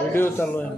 Video चालू आहे.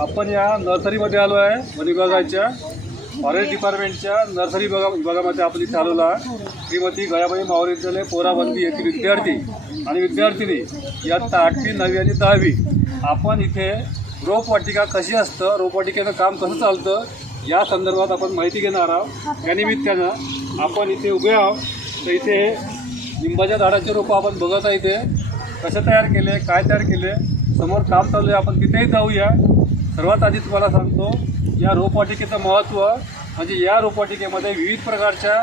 आपण या नर्सरीमध्ये आलो आहे. वन विभागाच्या फॉरेस्ट डिपार्टमेंटच्या नर्सरी विभागामध्ये आपण इथे आलेलो आहे. श्रीमती गयाबाई मावळे विद्यालय पोराबंदी येथील विद्यार्थी आणि विद्यार्थिनी इयत्ता 8वी 9वी आणि 10वी आपण इथे रोपवाटिका कशी असतं, रोपवाटिकेचं काम कसं चालतं या संदर्भात आपण माहिती घेणार आहोत. त्यानिमित्तानं आपण इथे उभे आहोत. तर इथे लिंबाच्या झाडाचे रोपं आपण बघत आहे इथे कसे तयार केले, काय तयार केले, समोर काम चालू आहे. आपण तिथेही जाऊया. सर्वात आधी तुम्हाला सांगतो या रोपवाटिकेचं महत्त्व म्हणजे या रोपवाटिकेमध्ये विविध प्रकारच्या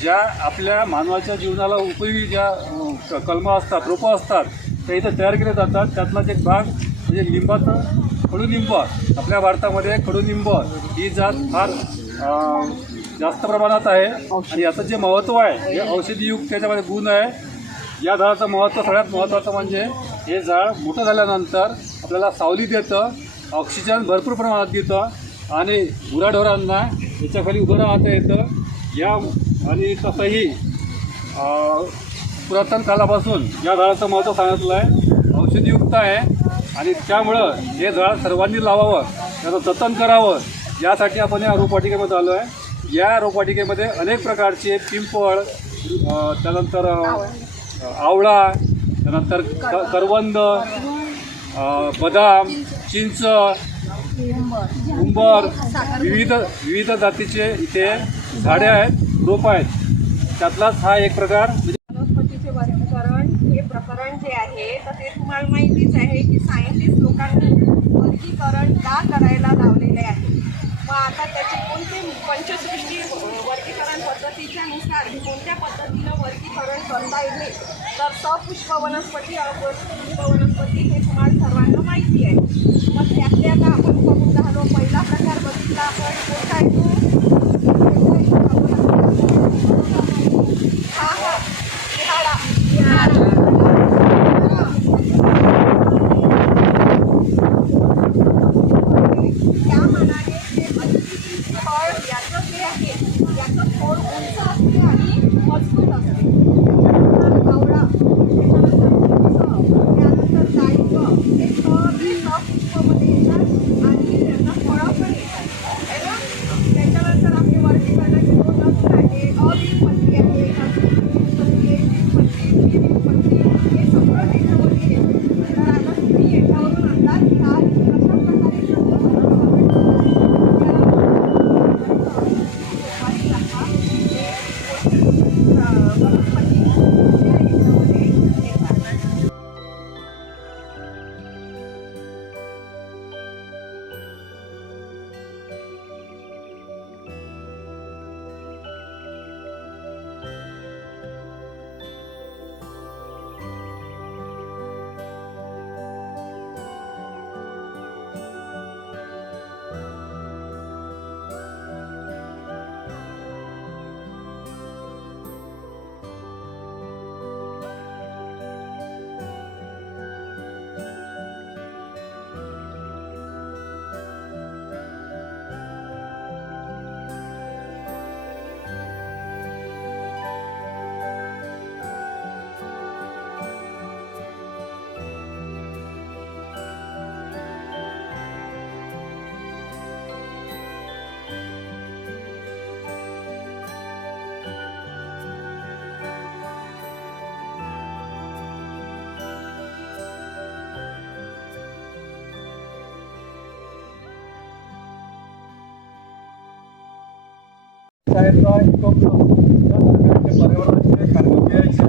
ज्या आपल्या मानवाच्या जीवनाला उपयोगी ज्या कलमं असतात, रोपं असतात त्या इथं तयार केले जातात. त्यातलाच एक भाग म्हणजे लिंबाचं कडुलिंब. आपल्या भारतामध्ये कडुलिंब ही जात फार जास्त प्रमाणात आहे आणि याचं जे महत्त्व आहे हे औषधीयुक्त त्याच्यामध्ये गुण आहे. या झाडाचं महत्त्व सगळ्यात महत्त्वाचं म्हणजे हे झाड मोठं झाल्यानंतर आपल्याला सावली देतं, ऑक्सिजन भरपूर प्रमाणात देतं आणि गुराढोरांना याच्याखाली उभं राहता येतं. या आणि तसंही पुरातन कालापासून या झाडाचं महत्त्व सांगितलं आहे. औषधीयुक्त आहे आणि त्यामुळं हे झाड सर्वांनी लावावं, त्याचं जतन करावं यासाठी आपण या रोपवाटिकेमध्ये आलो आहे. या रोपवाटिकेमध्ये अनेक प्रकारचे पिंपळ, त्यानंतर आवळा, त्यानंतर करवंद, बदाम, चिंच, उंबर विविध जातीचे इथे झाडे आहेत, रोप आहेत. त्यातलाच हा एक प्रकार वनस्पतीचे वर्गीकरण हे प्रकरण जे आहे तर ते तुम्हाला माहितीच आहे की सायंटिस्ट लोकांनी वर्गीकरण का करायला लावलेले आहे. मग आता त्याचे कोणते पंचसृष्टी वर्गीकरण पद्धतीच्या नुसार कोणत्या पद्धतीनं वर्गीकरण करता येईल तर सपुष्प वनस्पती, अपुष्प वनस्पती हे तुम्हाला सर्वांना माहिती आहे. मग त्यातले आता आपण बघून झालो. पहिला प्रकार बघितला आपण कोणता आहे तो त्या मनाने ते फळ याचं जे आहे याचं खोड उंच असते आणि मजबूत असते. आवळा, त्यानंतर डाळिंब हे सपुष्पमध्ये येतात आणि त्यांना फळं पण येतात है ना. त्याच्यानंतर आपले वर्गीकरणाचे दोन अजून आहे. अद्विपत्ती आहे, हे सगळं त्याच्यामध्ये येतं. तर आता तुम्ही याच्यावरून अंदाज घ्या की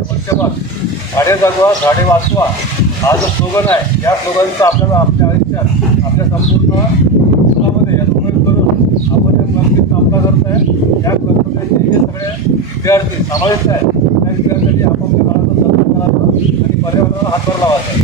कशा झाडे जगवा, झाडे वाचवा हा जो स्लोगन आहे या स्लोगनचा आपल्याला आपल्या आयुष्यात आपल्या संपूर्ण जीवनामध्ये अनुकरण करून आपण या क्लबची स्थापना करत आहे. या क्लबमध्ये जे सगळे विद्यार्थी समाविष्ट आहेत त्या विद्यार्थ्यांनी आपापल्या काळाचं जतन करावं आणि पर्यावरणाला हातभार लावायचा.